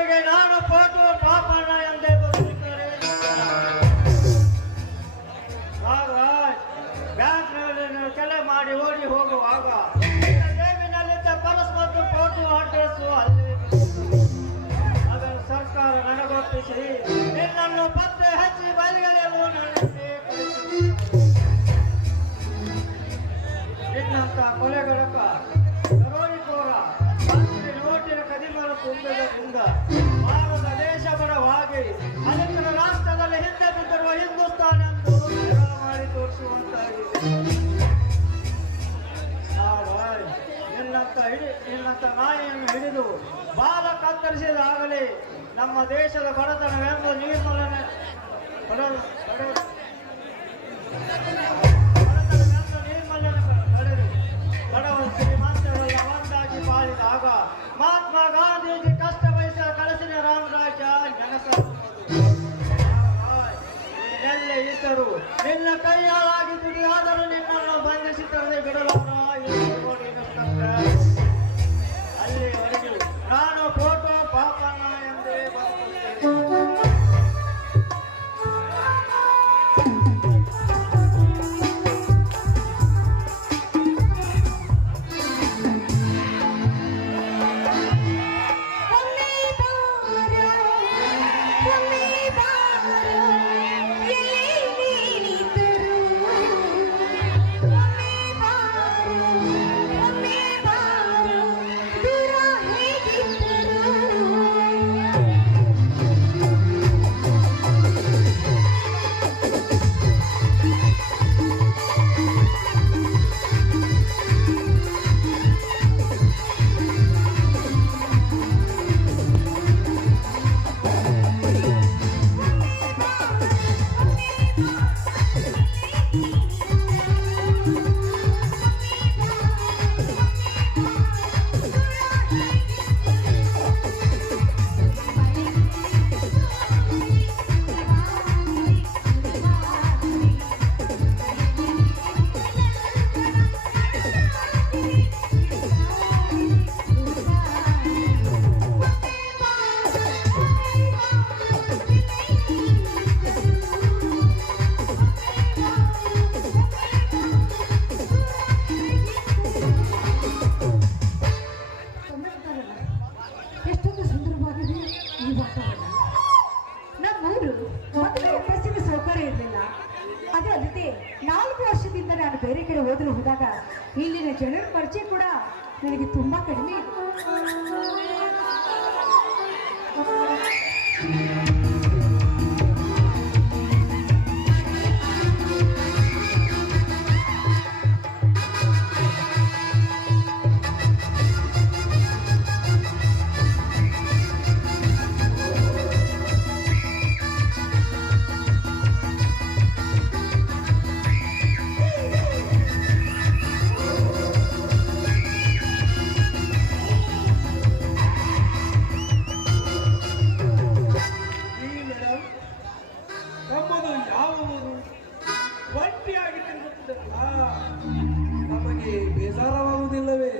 ಅವರಿಗೆ ನಾನು ಪೋಟು ಪಾಪಣ್ಣ ಎಂದೇ ಬರುತ್ತಾರೆ. ಬ್ಯಾಂಕ್ನಲ್ಲಿ ಕೆಲ ಮಾಡಿ ಓಡಿ ಹೋಗುವಾಗ ಜೇಬಿನಲ್ಲಿದ್ದ ಪರಸ್ ಮತ್ತು ಪೋಟು ಅಡ್ರೆಸ್ಸು ಅಲ್ಲಿ ಅದನ್ನು ಸರ್ಕಾರ ನನಗೊಪ್ಪಿಸಿ ನಿನ್ನನ್ನು ಪತ್ತೆ ಹಚ್ಚಿ ಬಯಲಿಗೆಳೆಯಲು ನನಗೆ ನಿನ್ನಂತ ಕೊಲೆಗಡಕ ದರೋಡಿಕೋರ ನೋಟಿನ ಕದಿಮರ ತುಂಬಿದ ಭಾರತ ದೇಶ ಬಡವಾಗಿ ಅನೇಕ ರಾಷ್ಟ್ರದಲ್ಲಿ ಹಿಂದೆ ಬಿದ್ದಿರುವ ಹಿಂದೂಸ್ತಾನ ಎಂದು ಮಾಡಿ ತೋರಿಸುವಂತಾಗಿದೆ. ನಿನ್ನಂತ ನಾಯಿಯನ್ನು ಹಿಡಿದು ಬಾಲ ಕತ್ತರಿಸಿದಾಗಲೇ ನಮ್ಮ ದೇಶದ ಬಡತನವೆಂಬ ನಿರ್ಮೂಲನೆ ಬಡವ ಶ್ರೀಮಂತರೆಲ್ಲ ಒಂದಾಗಿ ಬಾಳಿದಾಗ ಮಹಾತ್ಮ ಗಾಂಧೀಜಿ ಕಷ್ಟ ವಹಿಸಿದ ಕಳಸಿನ ರಾಮರಾಜ್ಯ ನೆನಸಲು ಎಲ್ಲೇ ಇದ್ದರು ನಿನ್ನ ಕೈಯಾಳಾಗಿ ದುಡಿಯಾದರೂ ನಿನ್ನನ್ನು ಬಂಧಿಸಿ ತರದೆ ಬಿಡಲಾರ ಅಲ್ಲಿವರೆಗೆ ನಾನು ಫೋಟೋ ಪಾಪಣ್ಣ ಎಂದೇ ಬರುತ್ತೇನೆ. ಬೇರೆ ಕಡೆ ಹೋದಾಗ ಇಲ್ಲಿನ ಜನರ ಪರಿಚಯ ಕೂಡ ನನಗೆ ತುಂಬಾ ಕಡಿಮೆ ಇದೆ. ನಮಗೆ ಬೇಜಾರವಾಗುವುದಿಲ್ಲವೇ?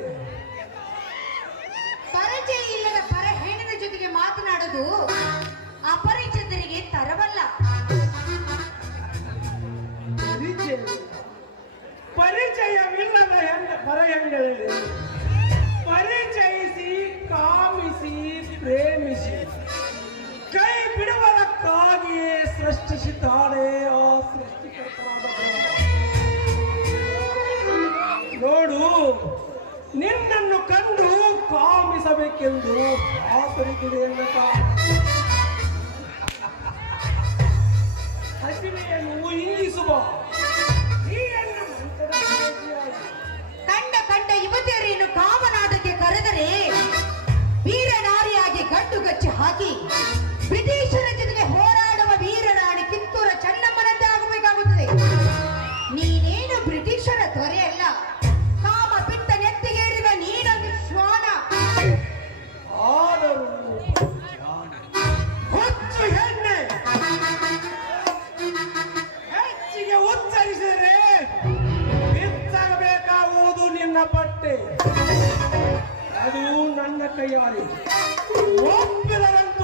ಪರಿಚಯ ಇಲ್ಲದ ಪರ ಹೆಣ್ಣಿನ ಜೊತೆಗೆ ಮಾತನಾಡೋದು ಅಪರಿಚಿತರಿಗೆ ತರವಲ್ಲ. ಪರಿಚಯವಿಲ್ಲದ ಪರ ಹೆಣ್ಣಿನಲ್ಲಿ ಪರಿಚಯಿಸಿ ಕಾಮಿಸಿ ಪ್ರೇಮಿಸಿ ಕೈ ಬಿಡುವುದಕ್ಕಾಗಿಯೇ ಸೃಷ್ಟಿಸಿದ್ದಾಳೆ ಆ ಸೃಷ್ಟಿಕರ್ತನಾದ ನೋಡು, ನಿನ್ನನ್ನು ಕಂಡು ಕಾಮಿಸಬೇಕೆಂದು ಆತರಿಗಿದೆ ಎಂದ ಹಸಿವೆಯನ್ನು ಇಂಗಿಸುವ ಕಂಡ ಯುವತಿಯರನ್ನು ಕಾಮನಾಟಕ್ಕೆ ಕರೆದರೆ ವೀರನಾರಿಯಾಗಿ ಗಡ್ಡುಗಚ್ಚಿ ಹಾಕಿ ಬ್ರಿಟಿಷರ ಜೊತೆಗೆ ಹೋರಾಡುವ ವೀರರಾಣಿ ಕಿತ್ತೂರ ಚೆನ್ನಮ್ಮನಂತೆ ಆಗಬೇಕಾಗುತ್ತದೆ. ನೀನೇನು ಬ್ರಿಟಿಷರ ದೊರೆ ಅಲ್ಲ, ಕಾಮ ಪಿತ್ತ ನೆತ್ತಿಗೇರಿದ ನೀನೊಂದು ಶ್ವಾನ. ಆದರೂ ಹುಚ್ಚು ಹೆಣ್ಣೆ ಹೆಚ್ಚಿಗೆ ಉಚ್ಚರಿಸಿದರೆ ಬಿಚ್ಚಾಗಬೇಕಾಗುವುದು ನಿನ್ನ ಬಟ್ಟೆ. ಅದು ನನ್ನ ಕೈಯಾರಿ ಒಪ್ಪಿದರಂತೆ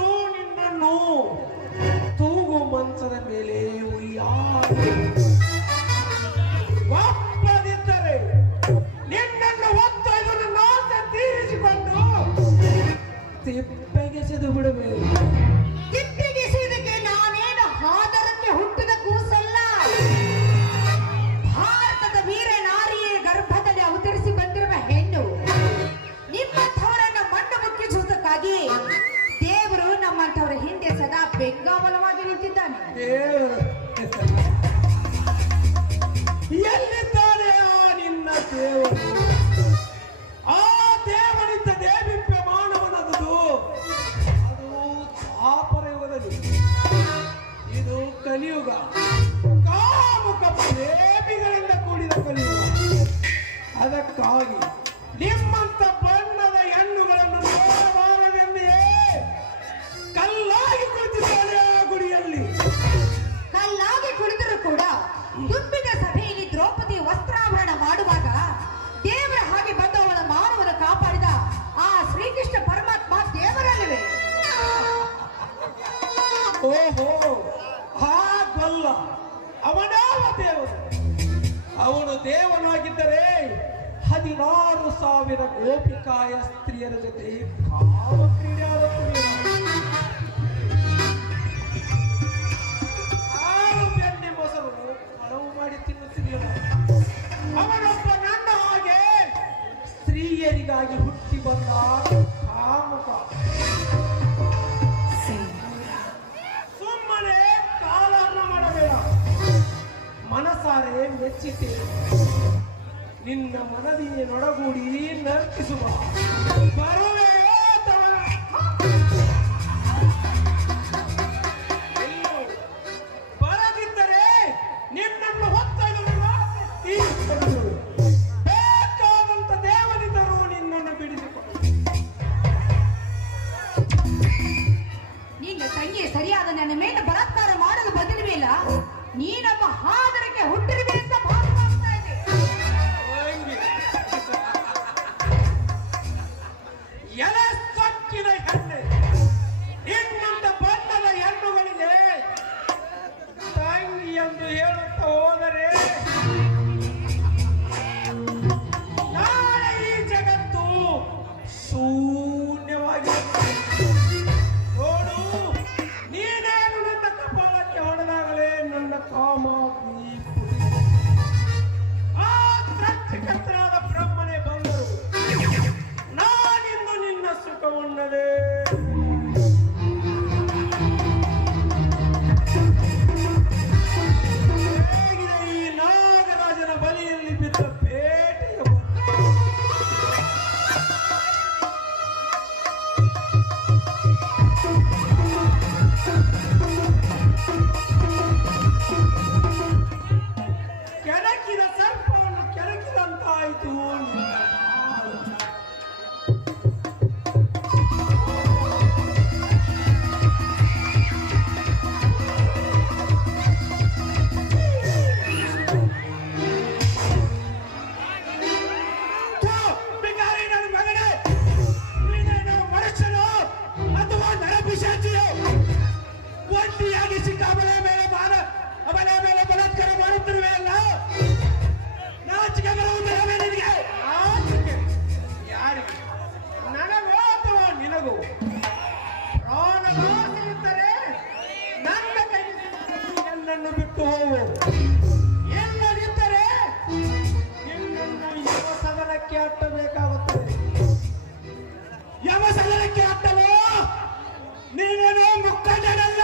ತಿಪ್ಪೆಗೆಸೆದು ಬಿಡಬೇಕು. ತಿಪ್ಪಿಗೆಸುವುದಕ್ಕೆ ನಾನೇನು ಹಾದರಕ್ಕೆ ಹುಟ್ಟಿದ ಕೂಸಲ್ಲ. ಭಾರತದ ವೀರ ನಾರಿಯ ಗರ್ಭದಲ್ಲಿ ಅವತರಿಸಿ ಬಂದಿರುವ ಹೆಣ್ಣು. ನಿಮ್ಮಂಥವರನ್ನ ಮಣ್ಣು ಮುಕ್ಕಿಸುವುದಕ್ಕಾಗಿ ದೇವರು ನಮ್ಮಂಥವರ ಹಿಂದೆ ಸದಾ ಬೆಂಗಾವಲವಾಗಿ ನಿಂತಿದ್ದಾನೆ. ದೇವರು ಎಲ್ಲಿದ್ದಾನೆ ಆ ನಿನ್ನ ದೇವರು? ಆ ದೇವನಿಂದ ದೇವಿಪ್ಯ ಮಾನವನದು. ಅದು ದ್ವಾಪರಯುಗದಲ್ಲಿ, ಇದು ಕಲಿಯುಗ. ಕಾಮುಕ ಪ್ರೇಮಿಗಳಿಂದ ಕೂಡಿದ ಕಲಿಯುಗ. ಅದಕ್ಕಾಗಿ ನಿಮ್ಮಂತ ಬಣ್ಣದ ಹೆಣ್ಣುಗಳನ್ನು ನೋಡಬಾರದೆಂದೇ ಕಲ್ಲಾಗಿ ಕುಳಿತಿದ್ದಾನೆ ಆ ಗುಡಿಯಲ್ಲಿ. ಕಲ್ಲಾಗಿ ಕುಳಿತರೂ ಕೂಡ ತುಂಬಿದ ಸಭೆಯಲ್ಲಿ ದ್ರೌಪದಿ ವಸ್ತ್ರಾಭರಣ ಮಾಡುವಾಗ ದೇವರ ಹಾಗೆ ಬಂದು ಅವಳ ಮಾನವನ ಕಾಪಾಡಿದ ಆ ಶ್ರೀಕೃಷ್ಣ ಪರಮಾತ್ಮ ದೇವರಲ್ಲವೇ? ಓಹೋ, ಹಾಗಲ್ಲ. ಅವನಾವ ದೇವರು? ಅವನು ದೇವನಾಗಿದ್ದರೆ 16,000 ಗೋಪಿಕಾಯ ಸ್ತ್ರೀಯರ ಜೊತೆ ಕಾಮ ಕ್ರೀಡೆ ಆಡುತ್ತಿದೆ. ಆರು ಬೆಣ್ಣೆ ಮೊಸರು ಹಲವು ಮಾಡಿ ತಿನ್ನುತ್ತಿಲ್ಲ. ಅವನೊಬ್ಬ ನನ್ನ ಹಾಗೆ ಸ್ತ್ರೀಯರಿಗಾಗಿ ಹುಟ್ಟಿ ಬಂದ ಕಾಮುಕ. ಸುಮ್ಮನೆ ಕಾಲಹರಣ ಮಾಡಬೇಡ. ಮನಸಾರೆ ಮೆಚ್ಚಿತೆ. ನಿನ್ನ ಮನದಿಗೆ ನೊಡಗೂಡಿ ನರ್ತಿಸುವ. ಬರುವೆ ಬರದಿದ್ದರೆ ನಿನ್ನನ್ನು ಹೊತ್ತೊಯ್ಯುವ ಈ ಕಣ್ಣುಗಳು. ಬೇಕಾದಂತ ದೇವನಿದ್ದರೂ ನಿನ್ನನ್ನು ಬಿಡಿಸಿಕೊಂಡು. ನಿನ್ನ ತಂಗಿ ಸರಿಯಾದ ನನ್ನ ಮೇಲೆ ಬಲಾತ್ಕಾರ ಮಾಡಲು ಬದಲಿವೆಯಲ್ಲ, ನೀನೊಬ್ಬ ಹಾದರಕ್ಕೆ ಹುಟ್ಟಿರುವೆ ಅಂತ ಭಾಸವಾಗ್ತಾ ಇದೆ. ಎಲೆ ಸೊಕ್ಕಿನ ಹೆಣ್ಣೆ, ಇನ್ನೊಂದು ಬಣ್ಣದ ಹೆಣ್ಣುಗಳಿಗೆ ತಂಗಿ ಎಂದು ಹೇಳುತ್ತಾ ಹೋದರೆ ನಾಳೆ ಈ ಜಗತ್ತು ಶೂನ್ಯವಾಗಿರುತ್ತದೆ. ನೋಡು, ನೀನೇನು ನನ್ನ ಕಪಾಲಕ್ಕೆ ಹೊಡೆದಾಗಲೇ ನನ್ನ ಕಾಮ ಆ ಸೃಷ್ಟಿಕರ್ತನಾದ ಬ್ರಹ್ಮನೇ ಬಂದರು. ನಾನಿಂದು ನಿನ್ನ ಸುಖವನ್ನದೇ ಹೇಗಿದೆ ಈ ನಾಗರಾಜನ ಬಲಿಯಲ್ಲಿ ಬಿದ್ದ ಬೇಟೆಯ ಕೆಣಕಿದ ಸರ್ಪವನ್ನು ಕೆಣಕಿದಂತಾಯಿತು. ಬಿಕಾರಿ ನನ್ನ ಮಗನೇ, ನೀನೇನು ಮನುಷ್ಯನೋ ಅಥವಾ ನರಪಿಶಾಚಿಯೋ? ಒಂಟಿಯಾಗಿ ಸಿಕ್ಕ ಅವನ ಮೇಲೆ ಬಲಾತ್ಕಾರ ಮಾಡುತ್ತಿರುವೆಯಲ್ಲ, ನಾಚಿಕೆ ಬರುವುದಿಲ್ಲವೇ ನಿನಗೆ? ನಾಚಿಕೆ ಯಾರಿಗೆ? ನನಗೋ ಅಥವಾ ನಿನಗೂ? ಪ್ರಾಣನಾಶ ಇದ್ದರೆ ನನ್ನ ಕೈ ನನ್ನನ್ನು ಬಿಟ್ಟು ಹೋಗು. ಇಲ್ಲದಿದ್ದರೆ ನಿನ್ನನ್ನು ಯಮಸದನಕ್ಕೆ ಅಟ್ಟಬೇಕಾಗುತ್ತದೆ. ಯಮಸದನಕ್ಕೆ ಅಟ್ಟಲು ನೀನೇನೋ ಮುಖಂಡನಲ್ಲ.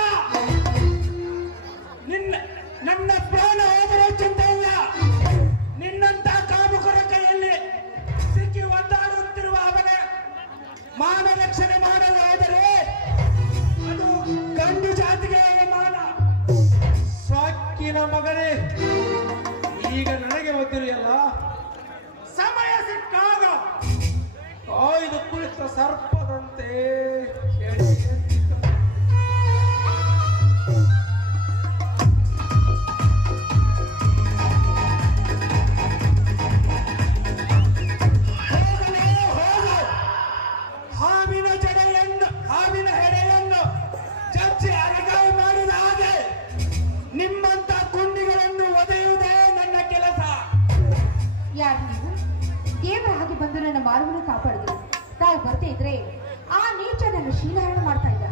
ನನ್ನ ಪ್ರಾಣ ಹೋದರೂ ಚಿಂತೆಯಿಲ್ಲ. ನಿನ್ನಂತ ಕಾಮುಕರ ಕೈಯಲ್ಲಿ ಸಿಕ್ಕಿ ಒದ್ದಾಡುತ್ತಿರುವ ಅವನ ಮಾನ ರಕ್ಷಣೆ ಮಾಡಲು ಹೋದರೆ ಅದು ಗಂಡು ಜಾತಿಗೆ ಅವಮಾನ. ಸ್ವಾಕ್ಕಿನ ಮಗನೇ, ಈಗ ನನಗೆ ಗೊತ್ತಿರಲಿಲ್ಲ. ಸಮಯ ಸಿಕ್ಕಾಗ ಕಾಯ್ದು ಕುಳಿತ ಸರ್ಪದಂತೆ ಹೇಳಿ ಹಾವಿನ ಹೆಡೆಯನ್ನು ಚರ್ಚೆ ಅರಗಾಯಿ ಮಾಡಿದ ಹಾಗೆ ನಿಮ್ಮಂತ ಗುಂಡಿಗಳನ್ನು ಒದೆಯುವುದೇ ನನ್ನ ಕೆಲಸ. ಯಾರು ನೀವು? ದೇವರ ಹಾಗೆ ಬಂದು ನನ್ನ ಮಾನವನ ಕಾಪಾಡಿದ್ರು. ತಾವು ಬರ್ತಾ ಇದ್ರೆ ಆ ನೀಚನ ಶೀಲಹರಣ ಮಾಡ್ತಾ ಇದ್ದ.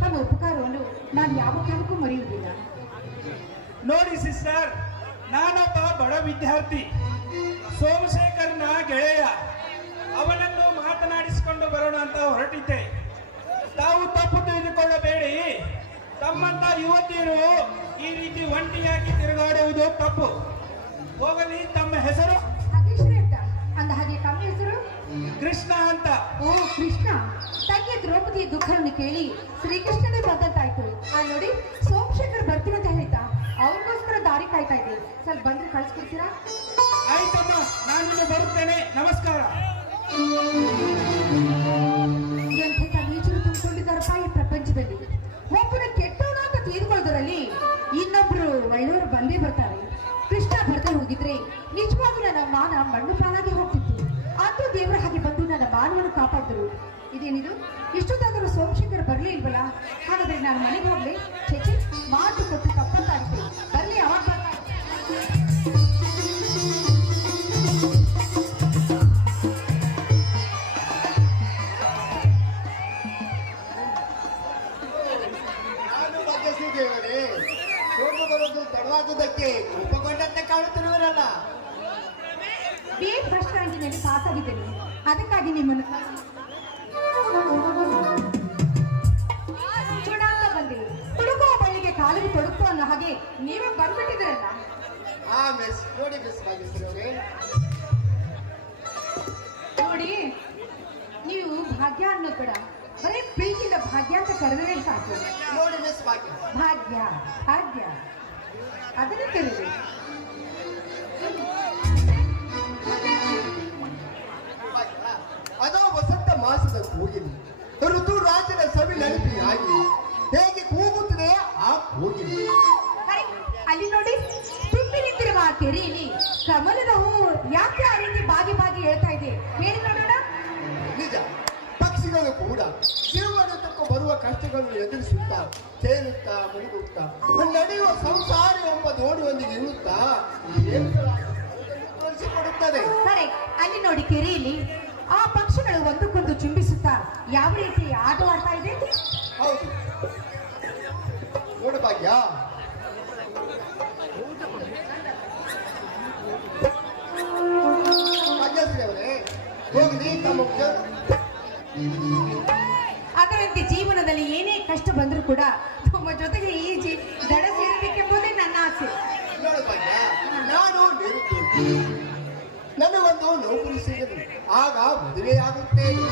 ತನ್ನ ಉಪಕಾರವನ್ನು ನಾನು ಯಾವ ಕಾಲಕ್ಕೂ ಮರೆಯುವುದಿಲ್ಲ. ನೋಡಿ ಸಿಸ್ಟರ್, ನಾನೊಬ್ಬ ಬಡ ವಿದ್ಯಾರ್ಥಿ, ಸೋಮಶೇಖರ್ನ ಗೆಳೆಯ. ಅವನನ್ನು ಮಾತನಾಡಿಸಿಕೊಂಡು ಬರೋಣ ಅಂತ ಹೊರಟಿದ್ದೆ. ತಾವು ತಪ್ಪು ತಿಳಿದುಕೊಳ್ಳಬೇಡಿ. ತಮ್ಮಂತ ಯುವತಿಯರು ಈ ರೀತಿ ಒಂಟಿಯಾಗಿ ತಿರುಗಾಡುವುದು ತಪ್ಪು. ಹೋಗಲಿ, ತಮ್ಮ ಹೆಸರು? ಅದೇಶ್ವರಿ ಅಂತ. ಅಂದ ಹಾಗೆ ತಮ್ಮ ಹೆಸರು? ಕೃಷ್ಣ ಅಂತ. ಓ ಕೃಷ್ಣ. ತಂಗಿ ದ್ರೌಪದಿಯ ದುಃಖವನ್ನು ಕೇಳಿ ಶ್ರೀಕೃಷ್ಣನೇ ಬಂದಂತಾಯ್ತು. ನೋಡಿ, ಸೋಮಶೇಖರ್ ಬರ್ತೀನಿ ಅಂತ ಹೇಳ್ತಾ ಅವ್ರಿಗೋಸ್ಕರ ದಾರಿ ಕಾಯ್ತಾ ಇದ್ದೆ. ಸ್ವಲ್ಪ ಬಂದ್ರೆ ಕಳಿಸ್ಕೊಡ್ತೀರಾ? ಆಯ್ತಮ್ಮ, ನಾನಿನ್ನು ಬರುತ್ತೇನೆ. ನಮಸ್ಕಾರ. ಎಂಥ ನೀಚರು ತುಂಬಿಕೊಂಡಿದ್ದಾರಪ್ಪ ಈ ಪ್ರಪಂಚದಲ್ಲಿ. ಒಬ್ಬರು ಕೆಟ್ಟವನು ಅಂತ ತಿಳಿದುಕೊಳ್ಳೋದ್ರಲ್ಲಿ ಇನ್ನೊಬ್ರು ಒಳ್ಳೆಯವರು ಬಂದೇ ಬರ್ತಾರೆ. ಕೃಷ್ಣ ಬರ್ದೇ ಹೋಗಿದ್ರೆ ನಿಜವಾಗ್ಲೂ ನನ್ನ ಮಾನ ಮಣ್ಣು ಪಾಲಾಗಿ ಹೋಗ್ತಿತ್ತು. ಆದ್ರೂ ದೇವರ ಹಾಗೆ ಬಂದು ನನ್ನ ಮಾನವನ್ನು ಕಾಪಾಡಿದ್ರು. ಇದೇನಿದು, ಇಷ್ಟೊತ್ತಾದರೂ ಸೋಮಶೇಖರ್ ಬರ್ಲೇ ಇಲ್ವಲ್ಲ? ಹಾಗಾದ್ರೆ ನಾನು ಮನೆಗೆ ಹೋಗ್ಲಿ? ಚೇಚೆ, ಮಾತು ಕೊಟ್ಟು ತಪ್ಪಂತಾಗುತ್ತೆ. ಬರ್ಲಿ, ಅವಾಗ ಬರ್ತಾರೆ. ನಾನು ಬಗ್ಗಿಸಿದ್ದೇವರೇ, ಸೋಮು ಬರೋದು ತಡವಾಗುವುದಕ್ಕೆ ಕೋಪಗೊಂಡಂತೆ ಕಾಣುತ್ತಿರುವರಲ್ಲ. ಬಿ ಎ ಫಸ್ಟ್ ರ್ಯಾಂಕಿನಲ್ಲಿ ಪಾಸ್ ಆಗಿದ್ದೇನೆ. ಅದಕ್ಕಾಗಿ ನಿಮ್ಮನ್ನು ಚೂಡಾಂತ ಬಂದೆ. ಹುಡುಗುವ ಬಳ್ಳಿಗೆ ಕಾಲಿಗೆ ತೊಡಕು ಅನ್ನೋ ಹಾಗೆ ನೀವೇ ಬಂದ್ಬಿಟ್ಟಿದ್ದೀರಲ್ಲ. ಮಿಸ್, ನೋಡಿ ಮಿಸ್ ಭಾಗ್ಯಶ್ರೀಯವರೇ, ನೋಡಿ, ನೀವು ಭಾಗ್ಯ ಅನ್ನೋ ಬೇಡ, ಬರೀ ಪ್ರೀತಿಯಿಂದ ಭಾಗ್ಯ ಅಂತ ಕರೆದ್ರೆ ಸಾಕು. ನೋಡಿ ಮಿಸ್ ಭಾಗ್ಯ, ಭಾಗ್ಯ ಭಾಗ್ಯ ಅದನ್ನೇ ಕರೀರಿ. ಭಾಗ್ಯ, ಅದೋ ವಸಂತ ಮಾಸದ ಕೂಗಿನಿ, ಋತು ರಾಜನ ಸವಿ ನೆನಪಿಗಾಗಿ ಹೇಗೆ ಕೂಗುತ್ತದೆ ಆ ಕೂಗಿನಿ. ಅರೆ, ಅಲ್ಲಿ ನೋಡಿ, ತುಂಬಿ ನಿಂತಿರುವ ಆ ಕೆರೆಯಲ್ಲಿ ಕಮಲದ ಹೂವು ಯಾಕೆ ಆ ರೀತಿ ಬಾಗಿ ಬಾಗಿ ಹೇಳ್ತಾ ಇದೆ ಹೇಳಿ ನೋಡೋಣ. ನಿಜ, ಪಕ್ಷಿಗಳು ಕೂಡ ಜೀವನದಕ್ಕೂ ಬರುವ ಕಷ್ಟಗಳನ್ನು ಎದುರಿಸುತ್ತಾ ತೇಲುತ್ತಾ ಮುಳುಗುತ್ತಾ ನಡೆಯುವ ಸಂಸಾರ ಎಂಬ ದೋಣಿಯೊಂದಿಗೆ ಇರುತ್ತಾ ತೋರಿಸಿಕೊಡುತ್ತದೆ. ಸರಿ, ಅಲ್ಲಿ ನೋಡಿ, ಕೆರೆಯಲ್ಲಿ ಆ ಪಕ್ಷಿಗಳು ಒಂದಕ್ಕೊಂದು ಚುಂಬಿಸುತ್ತಾ ಯಾವ ರೀತಿ ಆಟವಾಡ್ತಾ ಇದೆ. ಹೌದು, ನೋಡು ಭಾಗ್ಯ, ಭಾಗ್ಯಶ್ರೀ ಅವರೇ, ಹೋಗಿ ತಮ್ಮ ಉದ್ಯೋಗ. ಅದರಂತೆ ಜೀವನದಲ್ಲಿ ಏನೇ ಕಷ್ಟ ಬಂದರೂ ಕೂಡ ನಮ್ಮ ಜೊತೆಗೆ ಈಜಿ ದಡ ಸೇರಬೇಕೆಂಬುದೇ ನನ್ನ ಆಸೆ. ನೋಡು ಭಾಗ್ಯ, ನಾನು ನಿರುದ್ಯೋಗಿ, ನನಗೊಂದು ನೌಕರಿ ಸಿಗದು, ಆಗ ಮದುವೆಯಾಗುತ್ತೇನೆ.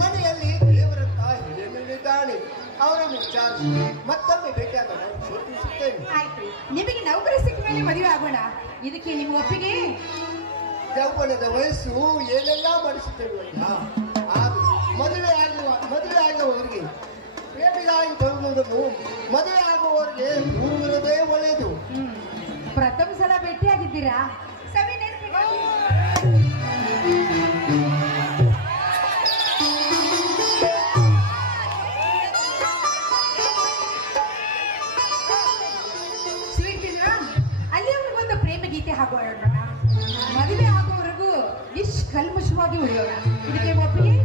ಮನೆಯಲ್ಲಿ ದೇವರಂತ ಹಿರಿಯನಿದ್ದಾನೆ, ಅವರನ್ನು ವಿಚಾರಿಸಿ ಮತ್ತೊಮ್ಮೆ ಭೇಟಿಯಾಗ ಸೂಚಿಸುತ್ತೇನೆ. ಆಯ್ತು, ನಿಮಗೆ ನೌಕರಿ ಸಿಕ್ಕ ಮೇಲೆ ಮದುವೆ ಆಗೋಣ. ಇದಕ್ಕೆ ನಿಮ್ಮ ಒಪ್ಪಿಗೆ? ಯೌವನದ ವಯಸ್ಸು ಏನೆಲ್ಲ ಮಾಡಿಸುತ್ತೇವೆ ಆದ್ರೂ ಮದುವೆ ಆಗುವವರಿಗೆ ಪ್ರೇಮಿಗಾಗಿ ಬರುವುದನ್ನು ಮದುವೆ ಆಗುವವರಿಗೆ ದೂರವಿರದೇ ಒಳ್ಳೆಯದು. ಪ್ರಥಮ ಸಲ ಭೇಟಿಯಾಗಿದ್ದೀರಾ? ಸವಿ ನೆನಪಿಗಾಗಿ. ಸ್ವೀಟ್ ತಿಂದ್ರಾ? ಅಲ್ಲಿಯವರೆಗೊಂದು ಪ್ರೇಮ ಗೀತೆ ಹಾಕೋಣ. ಮದುವೆ ಆಗುವವರೆಗೂ ನಿಷ್ಕಲ್ಮಶವಾಗಿ ಉಳಿಯೋಣ. ಇದಕ್ಕೆ ಒಪ್ಪಿಗೆ?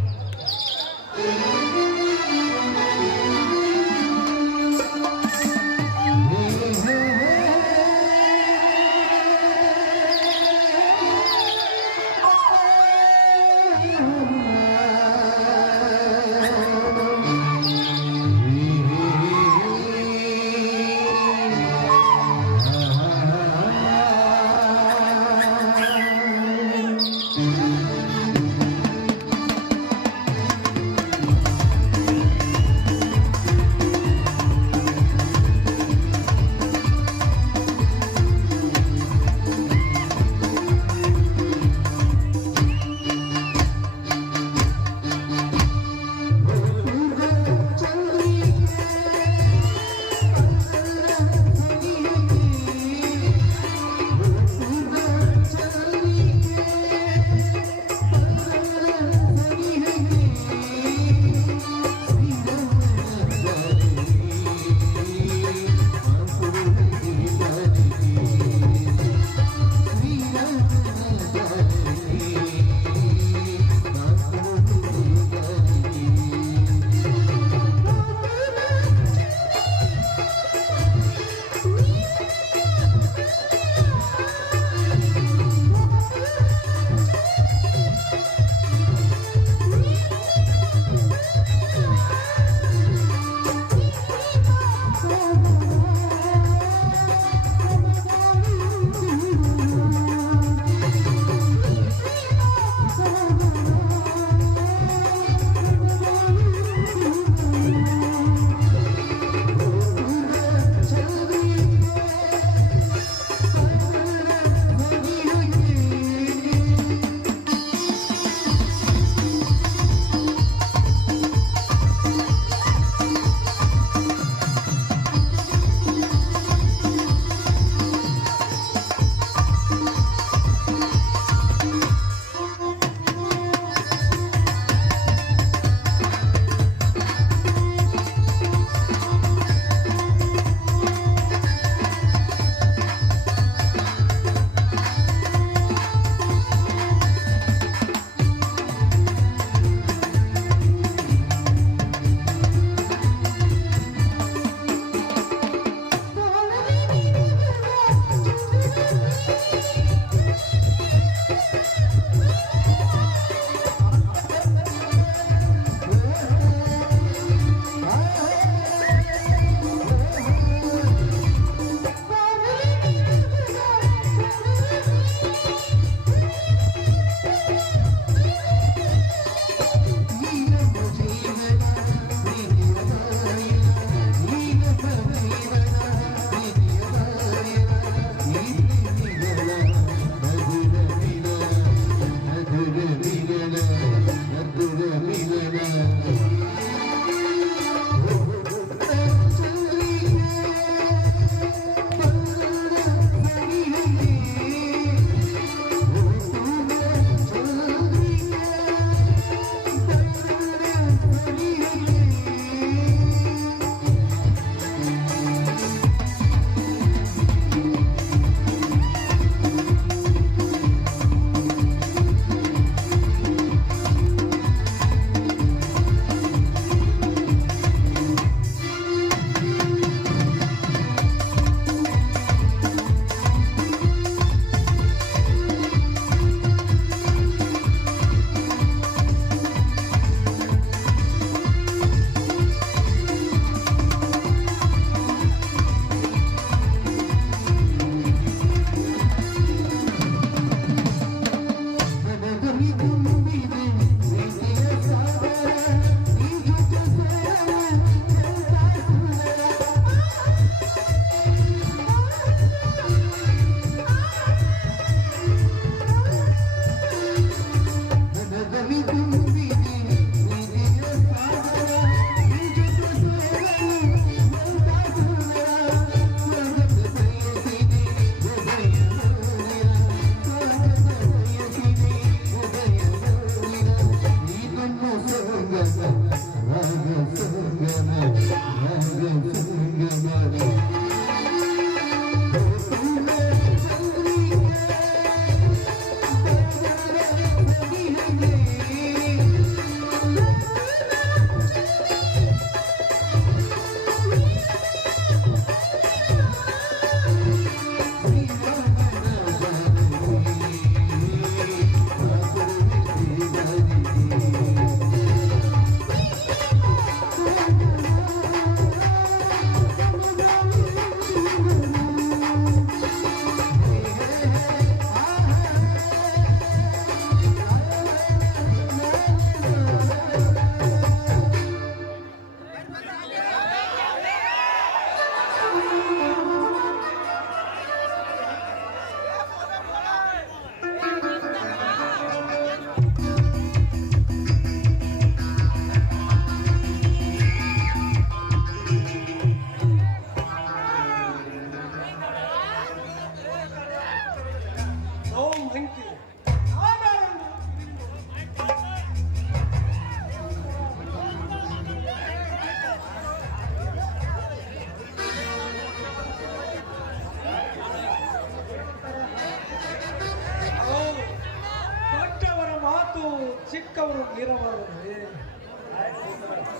ಚಿಕ್ಕವರು ಮೀರಬಾರದು.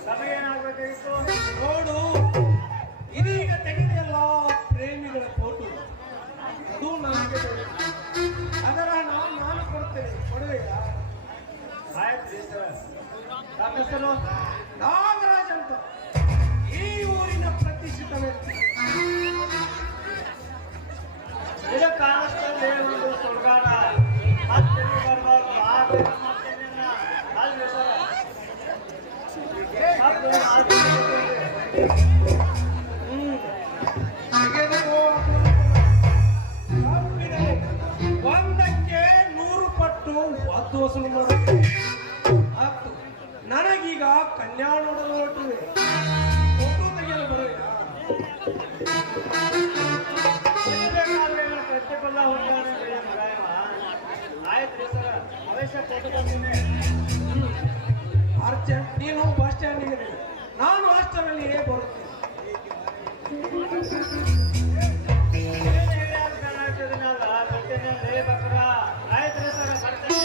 ನಮಗೇನಾಗಬೇಕಾಗಿತ್ತು? ನೋಡು, ಇದೀಗ ತೆಗೆದೆಲ್ಲ ಪ್ರೇಮಿಗಳ ಫೋಟೋ, ಅದು ನನಗೆ ಬೇಕು. ಅದರ ನಾನು ಕೊಡ್ತೇನೆ, ಕೊಡುವೆಯಾ? ಆಯ್ತು ಸರ್. ನಮ್ಮ ಹೆಸರು ನಾಗರಾಜ್ ಅಂತ, ಈ ಊರಿನ ಪ್ರತಿಷ್ಠಿತ ವ್ಯಕ್ತಿ. ಇದು ಕಾಣಿಸ್ತದೆ ಒಂದು ಸುಳ್ಗಾಡ. ಮತ್ತೆ ಬರಬಾರ್ದು. ಆ ಬೇಗ ಮಾಡ್ತೇನೆ ಅಲ್ಲಿ ಸರ್. ಒಂದಕ್ಕೆ 100 ಪಟ್ಟು ಒತ್ತು ವಸೂಲು ಮಾಡುತ್ತೆ. ಹತ್ತು ನನಗೀಗ ಕಲ್ಯಾಣ ನೋಡಲು ಹೊರಟಿವೆ. ಫೋಟೋ ತೆಗೆಯಲು ಬರೋಲ್ಲ. ಪ್ರತಿಫಲ ಹೊಂದಾನೆ ಆಯ್ತು ಸರ್. ಅವಶ್ಯ ಕೊಟ್ಟು ಅರ್ಜೆಂಟ್. ನೀನು ಬಸ್ ಸ್ಟ್ಯಾಂಡಿಗೆ, ನಾನು ಹಾಸ್ಟೆಲಲ್ಲಿಯೇ ಬರುತ್ತೇನೆ. ಆಯ್ತು ಸರ್, ಬರ್ತೇನೆ.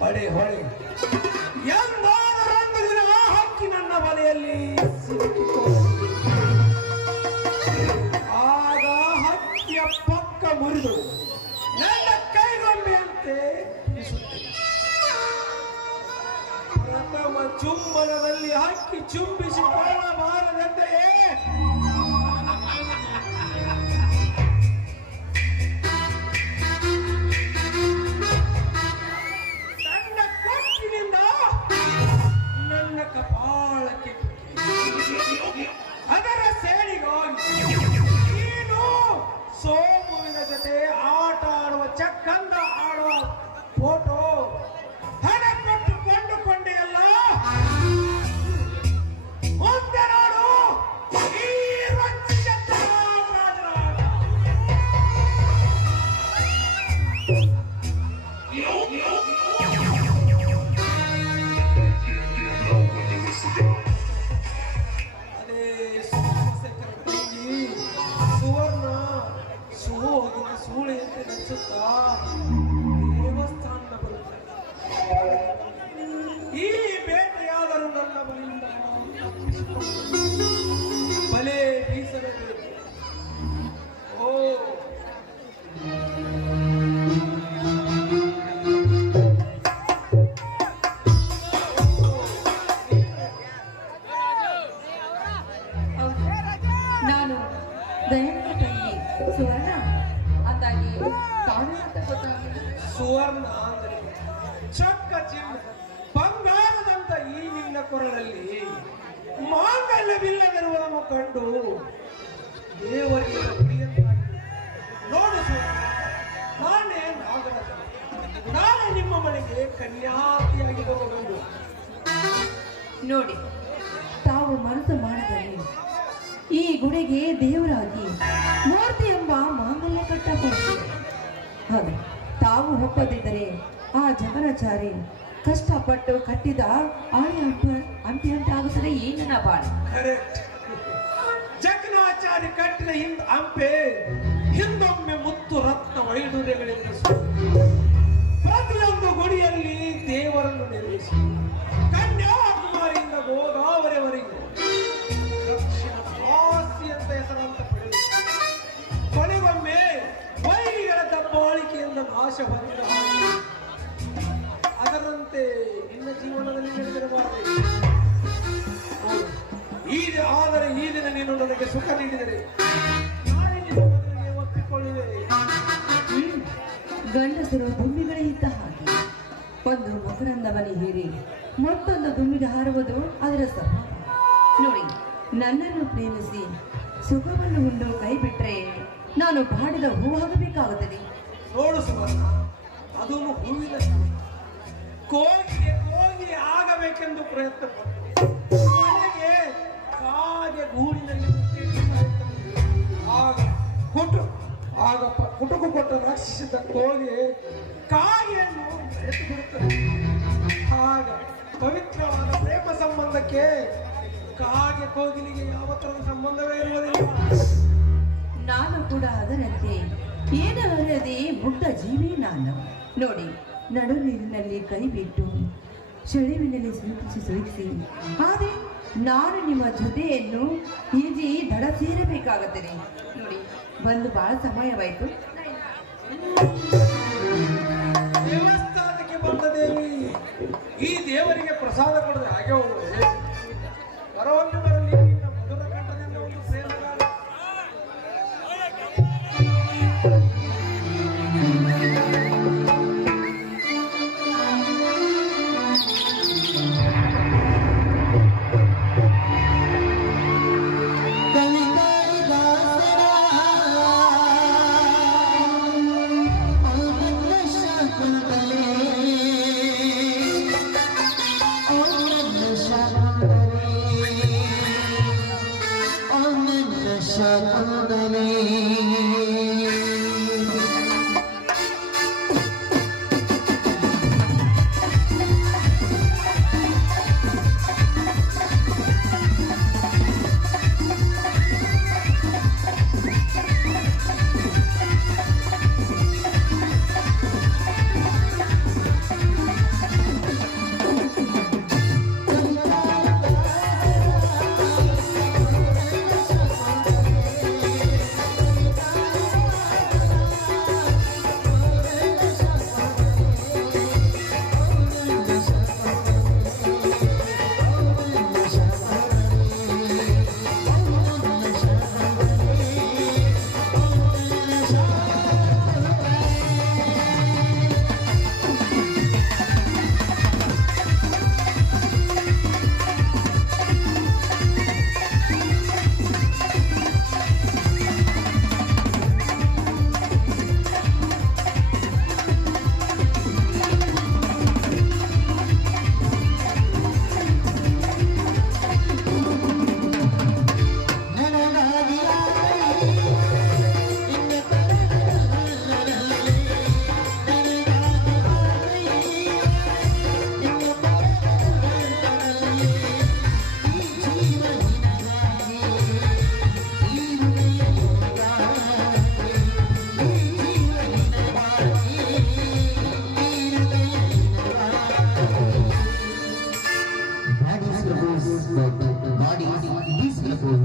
ಹೊಳೆ ಹೊಳೆ ಎಂದಾದರೊಂದು ದಿನ ಆ ಹಕ್ಕಿ ನನ್ನ ಬಲೆಯಲ್ಲಿ ಸಿಲುಕಿಕೊಳ್ಳುತ್ತದೆ. ಆಗ ಹಕ್ಕಿಯ ಪಕ್ಕ ಮುರಿದು ನನ್ನ ಕೈಗೊಂಬೆಯಂತೆ ಬೀಸುತ್ತದೆ. ಪ್ರಥಮ ಚುಂಬನದಲ್ಲಿ ಹಕ್ಕಿ ಚುಂಬಿಸಿಕೊಳ್ಳಬಾರದಂತೆಯೇ ಕಪಾಳಕ್ಕೆ ಅದರ ಸೇಡಿಗಾಗಿ ನೀನು ಸೋಮುವಿನ ಜೊತೆ ಆಟ ಆಡುವ ಚಕ್ಕಂದ ಆಡುವ ಫೋಟೋ ಹಣ ಕೊಟ್ಟು ಕೊಂಡುಕೊಂಡೆಯಲ್ಲ. ಮುಂದೆ ನೋಡು ಈ ರಂಜಿತ ರಾಜರಾಜ. ಸುವರ್ಣ ಸೂಳೆಯಂತೆ ನಡೆಸುತ್ತಾ ದೇವಸ್ಥಾನದ ಬರುತ್ತದೆ. ಈ ಬೇಟೆಯಾದರೂ ನನ್ನ ಬಳಿಯಿಂದ ಬಲೆ ಬೀಸಬೇಕು. ಓ ನಾನು ದಯಾನಂದ ತಂಗಿ ಸುವರ್ಣ ಅಂದಾಗಿ ಕಾರಣ ಅಂತ ಗೊತ್ತಾಗಲಿಲ್ಲ. ಸುವರ್ಣ ಅಂದರೆ ಚೊಕ್ಕ ಚಿನ್ನ ಬಂಗಾರದಂತ ಈ ನಿನ್ನ ಕೊರಳಲ್ಲಿ ಮಾಂಗಲ್ಯವಿಲ್ಲದಿರುವುದನ್ನು ಕಂಡು ದೇವರಿಗೆ ಪ್ರಿಯಂತಾಗಿದೆ. ನೋಡು ಸುವರ್ಣ, ನಾನೇ ನಾಗರಾಜ. ನಾನೇ ನಿಮ್ಮ ಮನೆಗೆ ಕನ್ಯಾತಿಯಾಗಿ ಬರಬಹುದು. ನೋಡಿ, ತಾವು ಮನಸ್ಸು ಮಾಡಿದರೆ ಈ ಗುಡಿಗೆ ದೇವರಾಗಿ ಮೂರ್ತಿ ಎಂಬ ಮಾಂಗಲ್ಯ ಕಟ್ಟಬಹುದು. ಹೌದು, ತಾವು ಒಪ್ಪದಿದ್ದರೆ ಆ ಜಗನಾಚಾರಿ ಕಷ್ಟಪಟ್ಟು ಕಟ್ಟಿದ ಆಣೆ ಅಂಟೆ ಆಗುತ್ತದೆ ಏನ ಬಾಳ. ಕರೆಕ್ಟ್. ಜಗನಾಚಾರಿ ಕಟ್ಟಿದ ಹಂಪೆ ಹಿಂದೊಮ್ಮೆ ಮುತ್ತು ರತ್ನ ವೈಡೂರ್ಯಗಳಿಂದ ಪ್ರತಿಯೊಂದು ಗುಡಿಯಲ್ಲಿ ದೇವರನ್ನು ನಿರ್ಮಿಸಿ ಕನ್ಯಾಕುಮಾರಿಯಿಂದ ಗೋದಾವರಿವರೆಗೂ ದಕ್ಷಿಣ ಕಾಶಿ ಅಂತ ಹೆಸರಂತ ಪಡೆದು ಕೊನೆಗೊಮ್ಮೆ ವೈರಿಗಳ ದಬ್ಬಾಳಿಕೆಯಿಂದ ನಾಶ ಹೊಂದಿದ ಹಾಗೆ ಅದರಂತೆ ನಿನ್ನ ಜೀವನದಲ್ಲಿ ನಡೆದಿರಬಾರದು. ಆದರೆ ಈ ದಿನ ನೀನು ನನಗೆ ಸುಖ ನೀಡಿದರೆ ನಾಳೆ ನಿನ್ನ ಮದುವೆಗೆ ಒಪ್ಪಿಕೊಳ್ಳುವೆ. ಗಂಡಸರು ದುಂಬಿಗಳೇ ಇದ್ದ ಹಾಗೆ ಒಂದು ಮಕರಂದವನಿ ಹೀರಿ ಮತ್ತೊಂದು ದುಂಬಿಗೆ ಹಾರುವುದು ಅದರ ಸ್ವಭಾವ. ನೋಡಿ, ನನ್ನನ್ನು ಪ್ರೇಮಿಸಿ ಸುಖವನ್ನು ಉಂಡು ಕೈ ಬಿಟ್ಟರೆ ನಾನು ಬಾಡಿದ ಹೂವಾಗಬೇಕಾಗುತ್ತದೆ. ನೋಡು ಸುವರ್ಣ, ಅದನ್ನು ಹೂವಿನ ಕೋಗಿಲೆ ಆಗಬೇಕೆಂದು ಪ್ರಯತ್ನ ಪಟ್ಟು ಮನೆಗೆ ಕಾಗೆ ಗೂಡಿನಲ್ಲಿ ಆಗ ಕುಟುಕು ಕೊಟ್ಟ ರಕ್ಷಿಸಿದ ಕೋಗಿ ಕಾಗೆಯನ್ನು ಎತ್ತು ಬಿಡುತ್ತದೆ. ಆಗ ಪವಿತ್ರವಾದ ಪ್ರೇಮ ಸಂಬಂಧಕ್ಕೆ ಕಾಗೆ ಕೋಗಿಲಿಗೆ ಯಾವ ತರದ ಸಂಬಂಧವೇ ಇರುವುದಿಲ್ಲ. ನಾನು ಕೂಡ ಅದರಂತೆ ಏನಲ್ಲದೆ ಮುಗ್ಧ ಜೀವಿ ನಾನು. ನೋಡಿ, ನಡು ನೀರಿನಲ್ಲಿ ಕೈ ಬಿಟ್ಟು ಸೆಳೆವಿನಲ್ಲಿ ಸುಲಗಿಸಿ ಆದರೆ ನಾನು ನಿಮ್ಮ ಜೊತೆಯನ್ನು ಈಜಿ ದಡ ಸೇರಬೇಕಾಗುತ್ತದೆ. ನೋಡಿ, ಬಂದು ಬಹಳ ಸಮಯವಾಯಿತು. ದೇವಸ್ಥಾನಕ್ಕೆ ಬಂದ ದೇವಿ ಈ ದೇವರಿಗೆ ಪ್ರಸಾದ ಕೊಡದೆ ಹಾಗೆ ಹೋಗುವುದು. ಬರವನ್ನು ಬರಲಿ ನಿನ್ನ ಮಧುರ ಕಂಠದಿಂದ ಒಂದು ಪ್ರೇಮಗಾನ. Body is beautiful.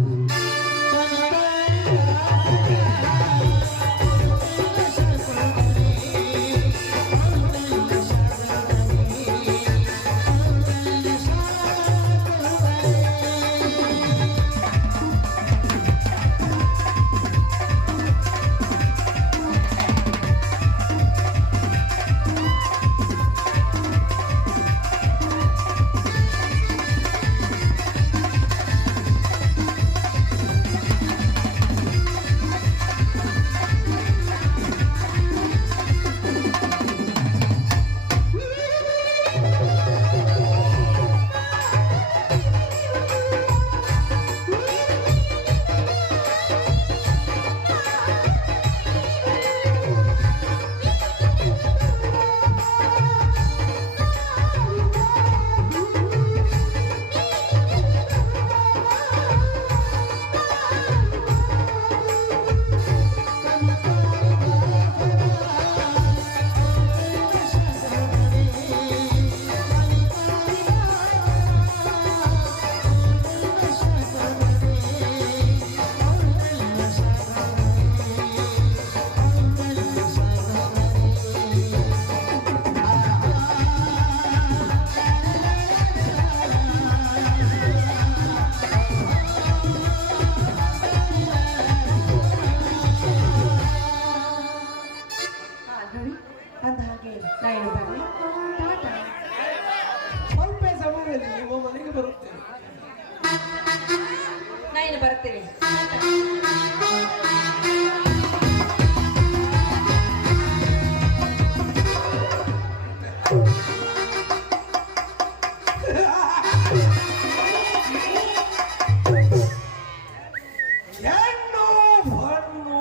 ಹೆಣ್ಣು ಹಣ್ಣು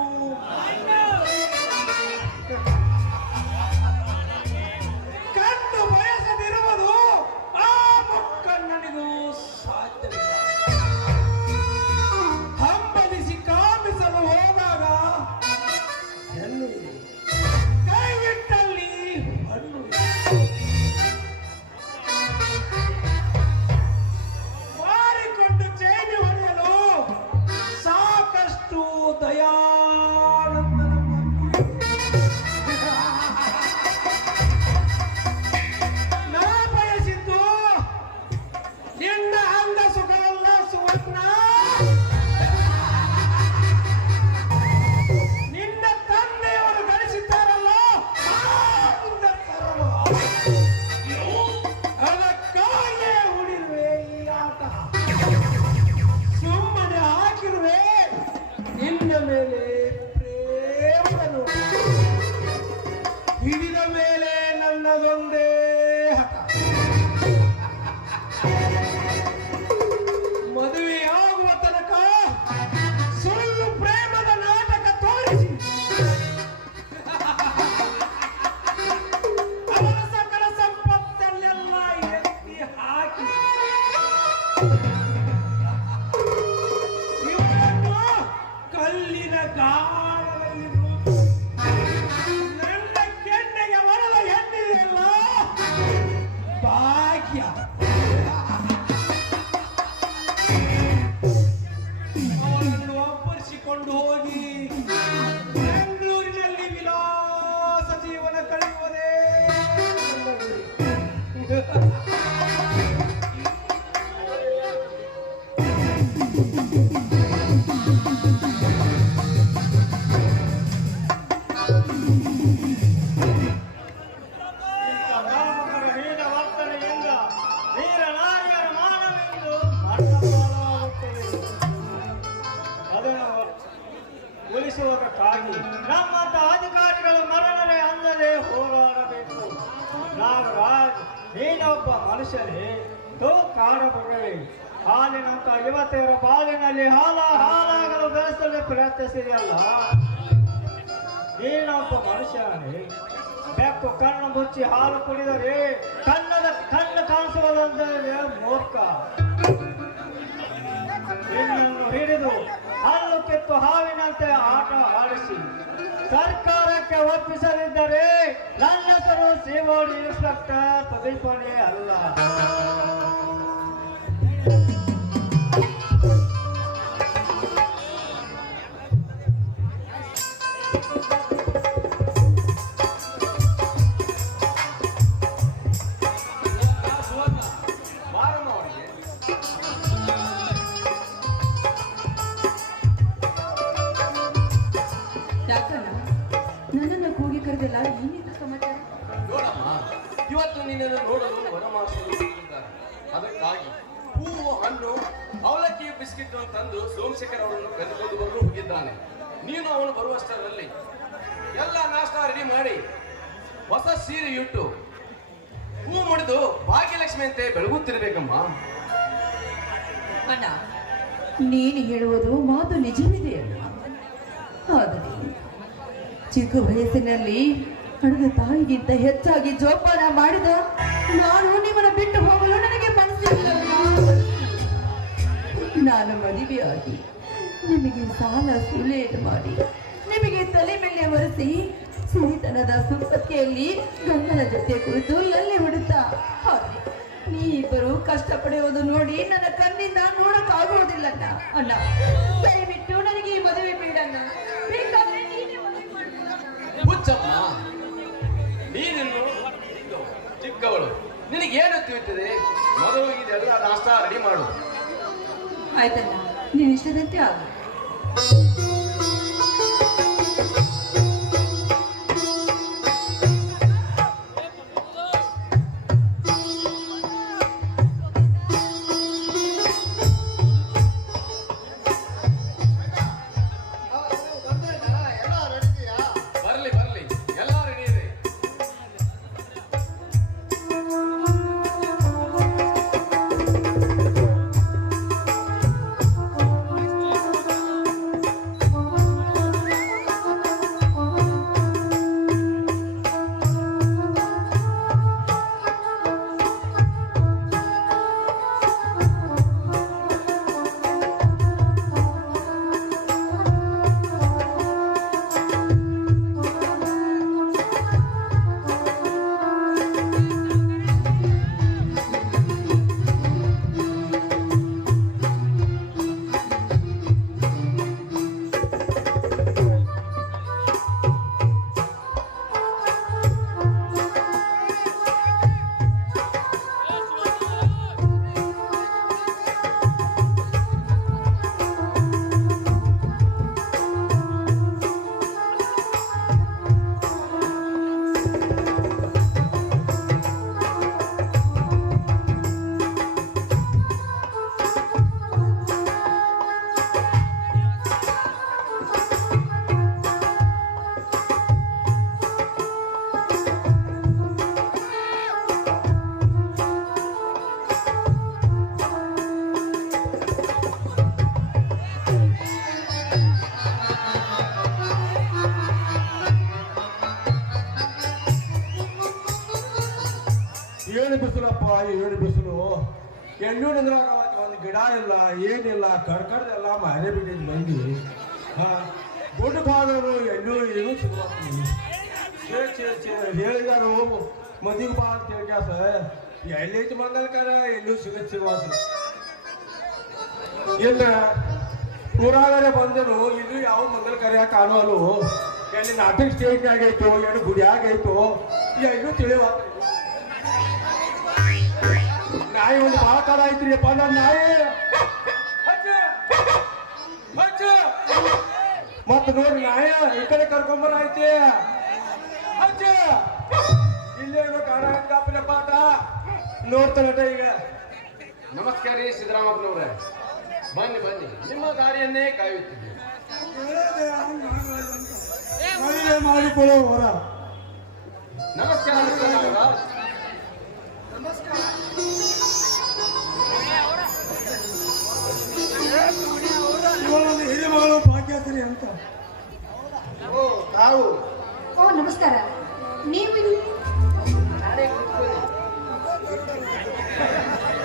ಕಣ್ಣು ಬಯಸದಿರುವುದು ಆ ಮುಕ್ಕಣ್ಣನಿಗೂ ಸಾಧ್ಯವಿಲ್ಲ. ಹಂಬಲಿಸಿ ಕಾಮಿಸಲು ಹೋದಾಗ ಹೆಣ್ಣು ಇದೆ, ಕೈಬಿಟ್ಟಲ್ಲಿ ಹಣ್ಣು ಇದೆ. ಮಾರಿಕೊಂಡು ಚೇಂಜ್ ಹೊಡೆಯಲು ಸಾಕಷ್ಟು ದಯಾನಂದನ ನಾ ಬಯಸಿದ್ದು ನಿನ್ನ ಅಂಗ ಸುಖವಲ್ಲ ಸುವರ್ಣ, ನಿನ್ನ ತಂದೆಯವರು ಗಳಿಸಿದ್ದಾರಲ್ಲ ಆ ಸರ್ವ. ಅದಕ್ಕಾಗಿಯೇ ಉಳಿರುವೆ ಈ ಆಟ. ಸುಮ್ಮನೆ ಹಾಕಿರುವೆ ನಿನ್ನ ಮೇಲೆ ಪ್ರೇಮನು. ಹಿಡಿದ ಮೇಲೆ ನನ್ನದೊಂದೇ ಹಠ. ಮದುವೆಯಾಗುವ ತನಕ ಸುಳ್ಳು ಪ್ರೇಮದ ನಾಟಕ ತೋರಿಸಿ ಅವರ ಸಕಲ ಸಂಪತ್ತಲ್ಲೆಲ್ಲ ಎತ್ತಿ ಹಾಕಿ ಇವರನ್ನು ಕಲ್ಲಿನ ಗಾಳದಲ್ಲಿ ನನ್ನ ಕೆನ್ನೆಗೆ ಮರದ ಹೆಣ್ಣಿದೆಯಲ್ಲ ಭಾಗ್ಯ. ಅವರನ್ನು ಅಪ್ಪರಿಸಿಕೊಂಡು ಹೋಗಿ ಬೆಂಗಳೂರಿನಲ್ಲಿ ವಿಲಾಸ ಜೀವನ ಕಳೆಯುವುದೇ ನನ್ನ ಗುರಿ. ರಾಮಕರ ಹೀನ ವರ್ತನೆಯಿಂದ ವೀರ ನಾರಿಯರ ಮಾನವೆಂದು ಮಟ್ಟಪಾಲಾಗುತ್ತದೆ. ಅದನ್ನು ಉಳಿಸುವುದಕ್ಕಾಗಿ ನಮ್ಮಂತ ಅಧಿಕಾರಿಗಳು ಮರಣನೆ ಅಂದದೆ ಹೋರಾಡಬೇಕು. ನಾಗರಾಜ್, ನೀನೊಬ್ಬ ಮನುಷ್ಯನೇ ಕಾಡಬಗವೇ. ಹಾಲಿನಂತ ಯುವತಿಯರ ಬಾಳಿನಲ್ಲಿ ಹಾಲಾಗಲು ಬೆಳೆಸಲು ಪ್ರಯತ್ನಿಸಿದೆಯಲ್ಲ, ನೀನೊಬ್ಬ ಮನುಷ್ಯನೇ. ಬೆಕ್ಕು ಕಣ್ಣು ಮುಚ್ಚಿ ಹಾಲು ಕುಡಿದರೆ ಕಣ್ಣು ಕಾಣಿಸುವುದಂದರೆ ಮೂರ್ಖ. ನಿನ್ನನ್ನು ಹಿಡಿದು ಹಲ್ಲು ಕಿತ್ತು ಹಾವಿನಂತೆ ಆಟ ಆಡಿಸಿ ಸರ್ಕಾರಕ್ಕೆ ಒಪ್ಪಿಸದಿದ್ದರೆ ನನ್ನ ಹೆಸರು ಸಿಒಡಿ ಇನ್ಸ್ಪೆಕ್ಟರ್ ಪ್ರದೀಪನೇ ಅಲ್ಲ. ಯಾಕಣ್ಣ ನನ್ನನ್ನು ಕೂಗಿ ಕರೆದಿಲ್ಲ? ಏನಿದು ಸಮಾಚಾರ? ನೋಡಮ್ಮ, ಇವತ್ತು ನಿನ್ನನ್ನು ನೋಡಲು ವನಮಾಸಲು ಬಂದಿದ್ದಾರೆ. ಅದಕ್ಕಾಗಿ ಹೂವು, ಹಣ್ಣು, ಅವಲಕ್ಕಿ, ಬಿಸ್ಕಿಟ್ ತಂದು ಸೋಮಶೇಖರ್ ಅವರನ್ನು ಕರೆದುಕೊಂಡು ಬರಲು ಹೋಗಿದ್ದಾನೆ. ನೀನು ಅವನು ಬರುವಷ್ಟರಲ್ಲಿ ಎಲ್ಲ ನಾಷ್ಟ ರೆಡಿ ಮಾಡಿ ಹೊಸ ಸೀರೆ ಇಟ್ಟು ಹೂ ಮುಡಿದು ಭಾಗ್ಯಲಕ್ಷ್ಮಿ ಅಂತೆ ಬೆಳಗುತ್ತಿರ್ಬೇಕಮ್ಮ. ಅಣ್ಣ, ನೀನು ಹೇಳುವುದು ಮಾತು ನಿಜವಿದೆ ಅಣ್ಣ. ಆದರೆ ಚಿಕ್ಕ ವಯಸ್ಸಿನಲ್ಲಿ ಹಣದ ತಾಯಿಗಿಂತ ಹೆಚ್ಚಾಗಿ ಜೋಪಾನ ಮಾಡಿದ ನಾನು ನಿಮ್ಮನ್ನು ಬಿಟ್ಟು ಹೋಗಲು ನನಗೆ ಮನಸ್ಸಿಲ್ಲ. ನಾನು ಮದುವೆಯಾಗಿ ನಿಮಗೆ ಸಾಲ ಸುಲೇಟ್ ಮಾಡಿ ನಿಮಗೆ ತಲೆ ಮೇಲೆ ಒರೆಸಿ ಸಿರಿತನದ ಸುಪ್ಪತ್ತಿಯಲ್ಲಿ ಗಂಡನ ಜೊತೆ ಕುಳಿತು ಎಲ್ಲಿ ಹೊಡುತ್ತಾ ಹಾಗೆ ನೀವಿಬ್ಬರು ಕಷ್ಟಪಡುವುದು ನೋಡಿ ನನ್ನ ಕಣ್ಣಿಂದ ನೋಡಕ್ಕಾಗುವುದಿಲ್ಲ ಅಣ್ಣ. ದಯವಿಟ್ಟು ನನಗೆ ಈ ಮದುವೆ ಬೇಡಣ್ಣ. ಬೇಕಾದ್ರೆ ನೀನೇ ಮದುವೆ ಮಾಡ್ಕೊಳ್ಳ. ಹುಚ್ಚಮ್ಮ, ನೀನಿನ್ನು ಚಿಕ್ಕವಳು, ನಿನಗೇನು ತಿಳಿಯುತ್ತದೆ? ಮೊದಲು ಇದೆಲ್ಲ ನಾಷ್ಟ ರೆಡಿ ಮಾಡು. ಆಯ್ತಣ್ಣ, ನೀನು ಇಷ್ಟದಂತೆ ಆಗು. ಬಿಸಿಲಪ್ಪ, ಏಳು ಬಿಸಿಲು. ಎಣ್ಣು ನಿಂದ್ರಾಗ ಒಂದು ಗಿಡ ಇಲ್ಲ, ಏನಿಲ್ಲ, ಕಡ್ಕಡ್ದೆಲ್ಲ ಮನೆ ಬಿಟ್ಟಿದ್ದು ಮಂದಿ. ದೊಡ್ಡ ಬಾದವರು ಎಣ್ಣು ಏನು ಶುರುವಾಗ್ತೀನಿ. ಹೇಳಿದಾರು ಮದುವೆ ಬಾ ಅಂತ ಹೇಳ್ಯಾಸ ಎಲ್ಲೈತಿ ಮಂದಲ್ಕಾರ ಎಣ್ಣು ಸಿಗುವಾತ. ಇಲ್ಲ ಊರಾಗರೆ ಬಂದನು, ಇದು ಯಾವ ಮಂಗಲ ಕರೆಯ ಕಾಣೋಲು. ಎಲ್ಲಿ ನಾಟಕ ಸ್ಟೇಜ್ನಾಗ ಐತೋ, ಎಣ್ಣು ಗುಡಿಯಾಗ ಐತೋ, ಎಣ್ಣು ತಿಳಿವಾತ. ನಾಯಿ ಒಂದು ಭಾಳ ಕಾಲ ಐತ್ರಿಯಪ್ಪ ನನ್ನ ನಾಯಿ. ಮತ್ತ ನೋಡಿ ನಾಯ ಈ ಕಡೆ ಕರ್ಕೊಂಬರ ಐತಿ. ಇಲ್ಲೇನು ಕಾಣ ಪಾಠ ನೋಡ್ತಾನಟ ಈಗ. ನಮಸ್ಕಾರ ರೀ ಸಿದ್ದರಾಮಪ್ಪನವ್ರೆ. ಬನ್ನಿ ಬನ್ನಿ, ನಿಮ್ಮ ದಾರಿಯನ್ನೇ ಕಾಯುತ್ತಿದ್ದೀವಿ. ಮದುವೆ ಮಾಡಿಕೊಳ್ಳೋ ಹೊರ. ನಮಸ್ಕಾರ ನಾಗರಾಜ್. ಇವಳೊಂದು ಹಿರಿಯ ಮಗಳು ಭಾಗ್ಯಶ್ರೀ ಅಂತ. ಓ ತಾವು ಓ ನಮಸ್ಕಾರ. ನೀವು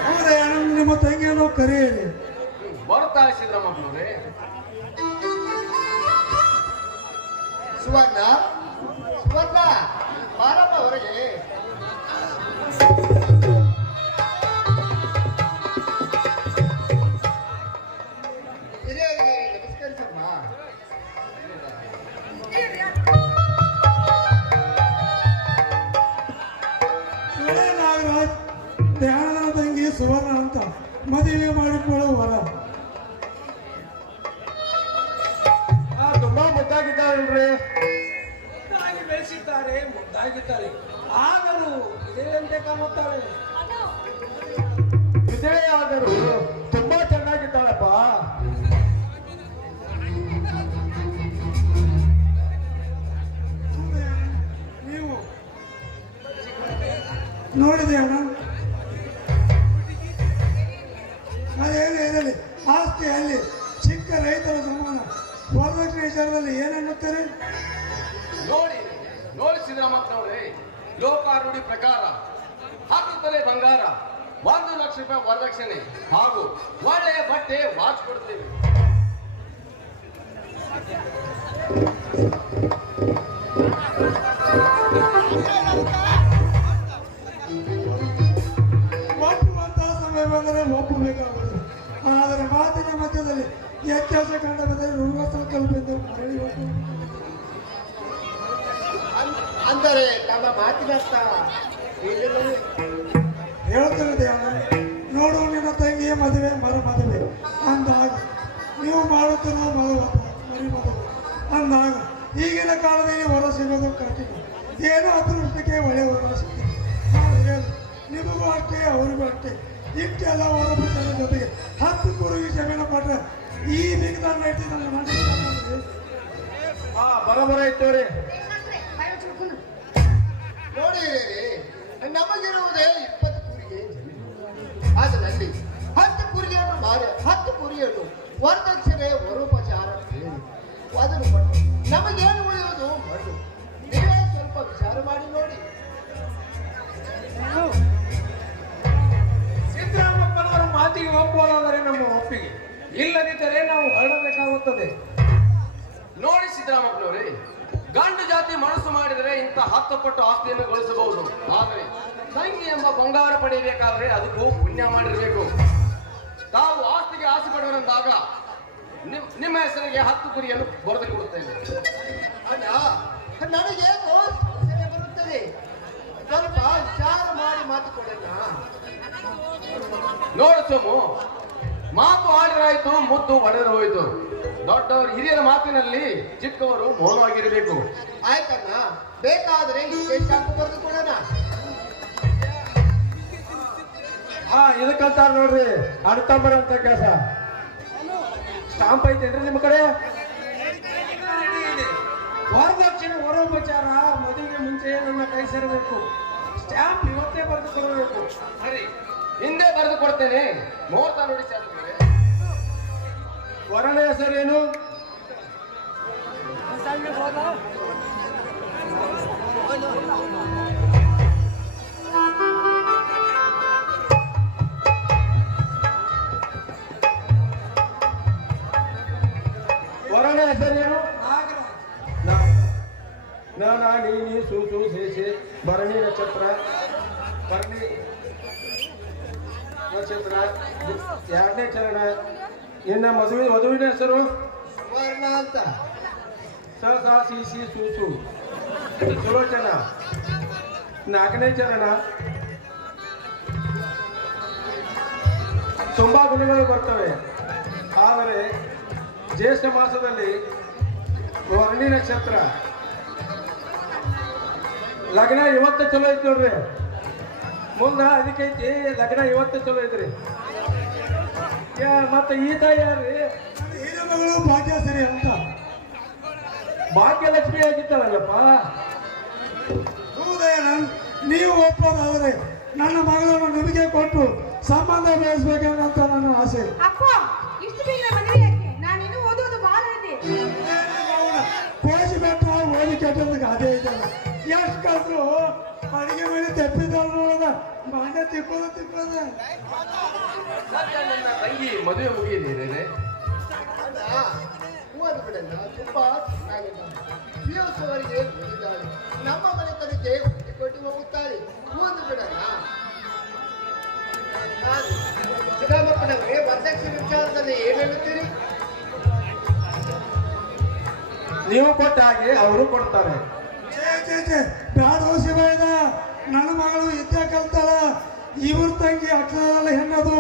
ಹೌದಾ, ನಿಮ್ಮ ತಂಗಿಯನ್ನು ಕರೆಯಿರಿ. ಬರ್ತಾಳೆ ಸಿದ್ದರಾಮಪ್ಪನವ್ರೆ. ಸುವರ್ಣ, ಸುವರ್ಣ ಬಾರಪ್ಪ ಹೊರಗೆ. ಹಿರಿಯರಿಗೆ ನಮಸ್ಕರಿಸಮ್ಮ. ನಾಗರಾಜ್ ಧ್ಯಾನದ ತಂಗಿ ಸುವರ್ಣ ಅಂತ ಮದುವೆ ಮಾಡಿಕೊಳ್ಳೋ ವರ. ತುಂಬಾ ಮುದ್ದಾಗಿದ್ದಾರಲ್ರಿ. ಮುದ್ದಾಗಿ ಬೆಳೆಸಿದ್ದಾರೆ, ಮುದ್ದಾಗಿದ್ದಾರೆ. ಆದರೂ ಇದೇನಂತೆ ಕಾಣುತ್ತಾಳೆ. ಇದೇ ಆದರೂ ತುಂಬಾ ಚೆನ್ನಾಗಿದ್ದಾಳಪ್ಪ. ನೀವು ನೋಡಿದೆ ಅಣ್ಣ. ಅದೇನು ಇರಲಿ, ಆಸ್ತಿ ಅಲ್ಲಿ ಚಿಕ್ಕ ರೈತರ ಸಮಾನ. ವರದಕ್ಷಿಣೆ ವಿಚಾರದಲ್ಲಿ ಏನನ್ನುತ್ತಾರೆ? ನೋಡಿ ನೋಡಿ ಸಿದ್ದರಾಮಪ್ಪನವ್ರೆ, ಲೋಕಾರೂಢಿ ಪ್ರಕಾರ 10 ತೊಲೆ ಬಂಗಾರ, 1 ಲಕ್ಷ ರೂಪಾಯಿ ವರದಕ್ಷಿಣೆ ಹಾಗೂ ಒಳ್ಳೆಯ ಬಟ್ಟೆ ವಾಚ್ ಕೊಡ್ತೇವೆ. ಒಪ್ಪುವಂತಹ ಸಮಯ ಬಂದರೆ ಒಪ್ಪಬೇಕಾಗುತ್ತದೆ. ಆದರೆ ಮಾತಿನ ಮಧ್ಯದಲ್ಲಿ ವ್ಯತ್ಯಾಸ ಕಂಡು ಬಂದರೆ ಋಣವಸ್ತ್ರ ಕಲ್ಪೆಂದು ಮರಳಿ ಹೋಗುವುದು. ಅಂದರೆ ನಮ್ಮ ಮಾತಿನರ್ಥ ಹೇಳ್ತೇನೆ ದೇವ. ನೋಡು, ನಿನ್ನ ತಂಗಿಯ ಮದುವೆ ಮದುವೆ ಅಂದಾಗ ನೀವು ಮಾಡುತ್ತಿರುವ ಮರಿ ಮದುವೆ ಅಂದಾಗ ಈಗಿನ ಕಾಲದಲ್ಲಿ ಹೊರ ಸಿಗೋದು ಕಠಿಣ. ಏನೋ ಅದೃಷ್ಟಕ್ಕೆ ಒಳ್ಳೆಯ ಹೊರ ಸಿಗ್ತದೆ. ನಾವು ಹೇಳಿ ನಿಮಗೂ ಅಷ್ಟೇ, ಅವರಿಗೂ ಅಷ್ಟೇ. ಇಷ್ಟೆಲ್ಲ ಹೊರಬಿಟ್ಟರ ಜೊತೆಗೆ 10 ಕುರುಗಿ ಜಮೀನು ಕೊಟ್ಟರೆ ಈ ಬಿಗ್ದಾನ ಇಟ್ಟು ನನ್ನ ಮಾಡಿ ಬರೋಬರ ಇತ್ತವ್ರಿ. ನೋಡಿ, ನಮಗಿರುವುದೇ 20 ಕುರಿಗೆ ಜಮೀನು. ಅದರಲ್ಲಿ 10 ಕುರಿಯನ್ನು ಮಾರಿ 10 ಕುರಿಯನ್ನು ವರದಕ್ಷಿಣೆ ವರೋಪಚಾರ ಹೇಳಿ ಅದನ್ನು ಕೊಟ್ಟು ನಮಗೇನು ಉಳಿಯುವುದು ಮಣ್ಣು. ನೀವೇ ಸ್ವಲ್ಪ ವಿಚಾರ ಮಾಡಿ ನೋಡಿ. ಸಿದ್ದರಾಮಪ್ಪನವರ ಮಾತಿಗೆ ಒಪ್ಪುವುದಾದರೆ ನಮ್ಮ ಒಪ್ಪಿಗೆ, ಇಲ್ಲದಿದ್ದರೆ ನಾವು ಹೊರಡಬೇಕಾಗುತ್ತದೆ. ನೋಡಿ ಸಿದ್ದರಾಮಪ್ಪನವರೇ, ಗಂಡು ಜಾತಿ ಮನಸ್ಸು ಮಾಡಿದರೆ ಇಂಥ 10 ಪಟ್ಟು ಆಸ್ತಿಯನ್ನು ಗಳಿಸಬಹುದು. ಆದರೆ ತಂಗಿ ಎಂಬ ಬಂಗಾರ ಪಡೆಯಬೇಕಾದ್ರೆ ಅದಕ್ಕೂ ಪುಣ್ಯ ಮಾಡಿರಬೇಕು. ತಾವು ಆಸ್ತಿಗೆ ಆಸೆ ಪಡುವಂದಾಗ ನಿಮ್ಮ ಹೆಸರಿಗೆ 10 ಕುರಿಯನ್ನು ಬರೆದು ಕೊಡುತ್ತೇನೆ. ಅಣ್ಣ, ನನಗೆ ಸಂಶಯ ಬರುತ್ತದೆ. ಸ್ವಲ್ಪ ವಿಚಾರ ಮಾಡಿ ಮಾತು ಕೊಡೋಣ. ನೋಡು ಸೋಮು, ಮಾತು ಆಡಿರಾಯ್ತು, ಮುದ್ದು ಒಡೆದು ಹೋಯಿತು. ದೊಡ್ಡವರು ಹಿರಿಯರ ಮಾತಿನಲ್ಲಿ ಚಿಕ್ಕವರು ಮೌನವಾಗಿರಬೇಕು. ಆಯ್ತಣ್ಣ, ಬೇಕಾದ್ರೆ ಇಷ್ಟೇ ಶಾಂಪು ಬರೆದು ಕೊಡೋಣ. ಇದಕ್ಕಂತಾರ ನೋಡ್ರಿ ಅಣ್ತಂಬರ ಅಂತ ಕೆಲಸ. ಸ್ಟಾಂಪ್ ಐತೇನ್ರಿ ನಿಮ್ಮ ಕಡೆ? ವರದಕ್ಷಿಣೆ ವರೋಪಚಾರ ಮದುವೆಗೆ ಮುಂಚೆ ನನ್ನ ಕೈ ಸೇರಬೇಕು. ಸ್ಟಾಂಪ್ ಇವತ್ತೇ ಬರೆದು ಕೊಡಬೇಕು. ಸರಿ, ಹಿಂದೆ ಬರೆದು ಕೊಡ್ತೇನೆ. ಮುಹೂರ್ತ ನೋಡಿ ಸರ್. ವರನ ಹೆಸರೇನು? ಹೆಸರೇನು? ನಾಗರಾಜ್. ನಾನ ನೀ ಸೂಸು ಸೇಸೆ ಭರಣಿ ನಕ್ಷತ್ರ ಭರಣಿ ನಕ್ಷತ್ರ 2ನೇ ಚರಣ. ಇನ್ನ ವಧುವಿನ ಹೆಸರು ಸುವರ್ಣ ಅಂತ. ಸ ಸಾ ಸಿ ಸಿ ಸೂಸು ಸುಲೋಚನ. 4ನೇ ಚರಣ. ತುಂಬಾ ಗುಣಗಳು ಬರ್ತವೆ, ಆದರೆ ಜ್ಯೇಷ್ಠ ಮಾಸದಲ್ಲಿ ಭರಣಿ ನಕ್ಷತ್ರ. ಲಗ್ನ ಇವತ್ತು ಚಲೋ ಐತಿ ನೋಡ್ರಿ, ಮುಂದ ಅದಕ್ಕೈತಿ ಲಗ್ನ ಇವತ್ತು ಚಲೋ ಐತ್ರಿ. ಮತ್ತೆ ಈತ ಯಾರ್ರಿ? ಹಿರಿಯ ಮಗಳು ಭಾಗ್ಯಶ್ರೀ ಅಂತ. ಭಾಗ್ಯಲಕ್ಷ್ಮಿ ಆಗಿದ್ದಾಳಲ್ಲಪ್ಪ. ಹೌದಯ್ಯನಂದ್, ನೀವು ಒಪ್ಪೋದಾದ್ರೆ ನನ್ನ ಮಗಳನ್ನು ನಿಮಗೆ ಕೊಟ್ಟು ಸಂಬಂಧ ಬೆಳೆಸ್ಬೇಕಂತ ನನ್ನ ಆಸೆ. ಅಪ್ಪ ಇಷ್ಟು ಬೇಗ ಮದುವೆ ಯಾಕೆ? ನಾನು ಇನ್ನೂ ಓದೋದು ಬಹಳ ಇದೆ. ಕೋಶಿ ಬೆಟ್ಟ ಓದಿ ಕೆಟ್ಟದಕ್ಕೆ ಅದೇ ಇದೆಯಲ್ಲ. ಎಷ್ಟು ಕಲ್ತ್ರು ಅಡಿಗೆ ಮಾಡಿ ತೆಪ್ಪಿದವ್ರು ನೋಡೋದ ಬಾಂಡೆ ತಿಕ್ಕೋದ. ನನ್ನ ತಂಗಿ ಮದುವೆ ಮುಗಿಯಿರಿ. ಹೂವನ್ನು ಬಿಡಲ್ಲ, ತುಂಬಾ ಚೆನ್ನಾಗಿದ್ದಾಳೆ. ಪಿಯುಸವರಿಗೆ ಓದಿದ್ದಾಳೆ. ನಮ್ಮ ಮನೆತನಕ್ಕೆ ಹುಟ್ಟಿಕೊಟ್ಟು ಹೋಗುತ್ತಾಳೆ. ಹೂವನ್ನು ಬಿಡಲ್ಲ. ಸಿದ್ದರಾಮಪ್ಪನವರೇ, ವರದಕ್ಷಿಣೆ ವಿಚಾರದಲ್ಲಿ ಏನ್ ಹೇಳುತ್ತೀರಿ? ನೀವು ಕೊಟ್ಟ ಹಾಗೆ ಅವರು ಕೊಡ್ತಾರೆ. ಬ್ಯಾಡ ಶಿವಯ್ಯನ, ನನ್ನ ಮಗಳು ವಿದ್ಯೆ ಕಲ್ತಾಳ. ಇವ್ರ ತಂಗಿ ಅಕ್ಷರದಲ್ಲಿ ಹೆಣ್ಣದು,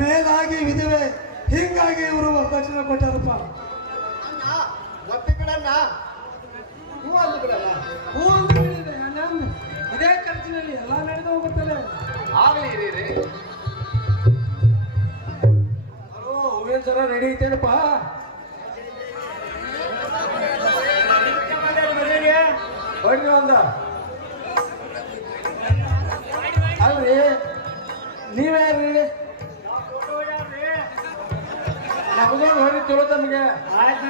ಮೇಲಾಗಿ ವಿಧಿವೆ. ಹಿಂಗಾಗಿ ಇವರು ವರದಕ್ಷಿಣೆ ಕೊಟ್ಟಾರಪ್ಪ. ಅಣ್ಣ ಒಪ್ಪಿ ಬಿಡಲ್ಲ, ಹೂವನ್ನು ಬಿಡಲ್ಲ. ಇದೇ ಖರ್ಚಿನಲ್ಲಿ ಎಲ್ಲ ನಡೆದು ಹೋಗುತ್ತದೆ. ಆಗಲಿ ಹಿರಿಯರೇ. ಹಲೋ, ಹೂವಿನ ಸರ ರೆಡಿ ಐತೇನಪ್ಪ? ಬರ್ರಿ ಒಂದ. ಅಲ್ರಿ ನೀವ್ಯಾರ್ರಿ? ನಮ್ದು ನೋಡಿ ಚಲೋ ತಮಗೆ. ಆಯ್ತು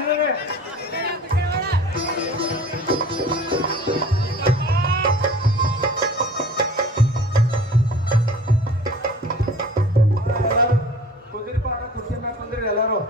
ಎಲ್ಲಾರು ಕುದುರೆ ಪಾಠ ಕುರ್ಚಿ ಮ್ಯಾಗ ಕುಂದ್ರಿ ಎಲ್ಲಾರು.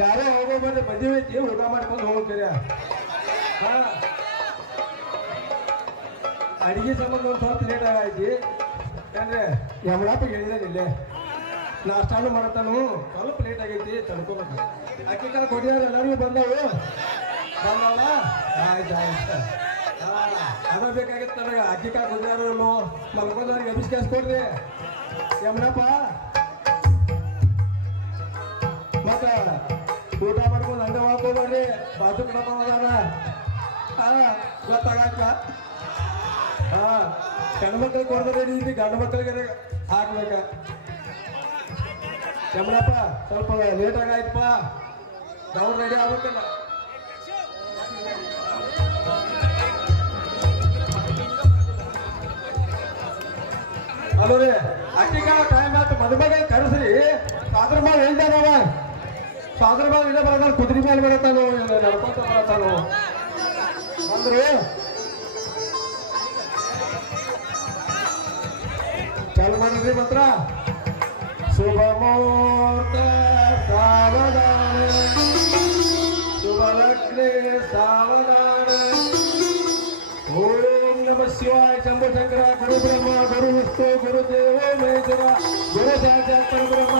ಯಾರೋ ಹೋಗೋಬಾರ್ದು, ಮದುವೆ ಐತಿ, ಊಟ ಮಾಡ್ಕೊಂಡು ಹೋಗ್ತೀರ. ಹಾ, ಅಡಿಗೆ ಸಂಬಂಧ ಒಂದು ಸ್ವಲ್ಪ ಲೇಟ್ ಆಗೈತಿ. ಯಾಕಂದ್ರೆ ಯಮಳಪ್ಪ ಹೇಳಿದಾನೆ ಇಲ್ಲೇ ನಾಷ್ಟಾನು ಮಾಡತ್ತಾನು, ಸ್ವಲ್ಪ ಲೇಟ್ ಆಗೈತಿ, ತಡ್ಕೋಬೇಕು. ಅಕ್ಕಿ ಕಾಳು ಕೊಟ್ಟಿದ್ದಾರೆ, ಎಲ್ಲರಿಗೂ ಬಂದವು. ಆಯ್ತು ಆಯ್ತು. ಅದ ಬೇಕಾಗಿತ್ತು ನನಗೆ. ಅಕ್ಕಿ ಕಾಳು ಕೊಟ್ಟಿದ್ದಾರೆ, ಮಲ್ಕೊಂಡವ್ರಿಗೆ ಅಭಿಷೇಕ ಕೊಡ್ರಿ ಯಮನಪ್ಪ. ಮತ್ತ ಊಟ ಮಾಡ್ಕೊಂಡು ಹಂಗ ಮಾಡ್ಕೊಡ್ರಿ, ಬಾಜು ಕಡೆ ಅದಾನ. ಗೊತ್ತಾಗಕ್ಕ. ಗಂಡು ಮಕ್ಳಿಗೆ ಕೊಡ್ತಾರೆ ರೀತಿ, ಗಂಡು ಮಕ್ಳಿಗೆ ಹಾಕ್ಬೇಕ. ಯಮನಪ್ಪ ಸ್ವಲ್ಪ ಲೇಟ್ ಆಗಾಯ್ತಪ್ಪ, ನಾವು ರೆಡಿ ಆಗ್ಬೇಕಲ್ಲ. ಅಲ್ಲೋ ರೀ, ಅಕ್ಕಿ ಕಾಳ ಟೈಮ್ ಆಯ್ತು, ಮದುವೆಗೆ ಕರೆಸ್ರಿ. ಅದ್ರ ಮೇಲೆ ಹೇಳ್ತಾನವ ಸಾಗರ ಬಾಗ ಇಲ್ಲೇ ಬರತಾನ, ಕುದುರೆ ಮೇಲೆ ಬರತಾನು, ನಡ್ಕೊಂತ ಬರತಾನು ಅಂದ್ರೆ ಚಾಲು ಮಾಡಿದ್ರಿ ಮಂತ್ರ. ಶುಭ ಮುಹೂರ್ತ ಸಾವಧಾನ, ಶುಭ ಲಗ್ನೆ ಸಾವಧಾನ. ಓಂ ನಮಃ ಶಿವಾಯ. ಶಂಭು ಶಂಕರ ಗುರು ಬ್ರಹ್ಮ ಗುರು ವಿಷ್ಣು ಗುರು ದೇವ ಮಹೇಶ್ವರ ಗುರು ಸಾಕ್ಷಾತ್ ಪರಬ್ರಹ್ಮ.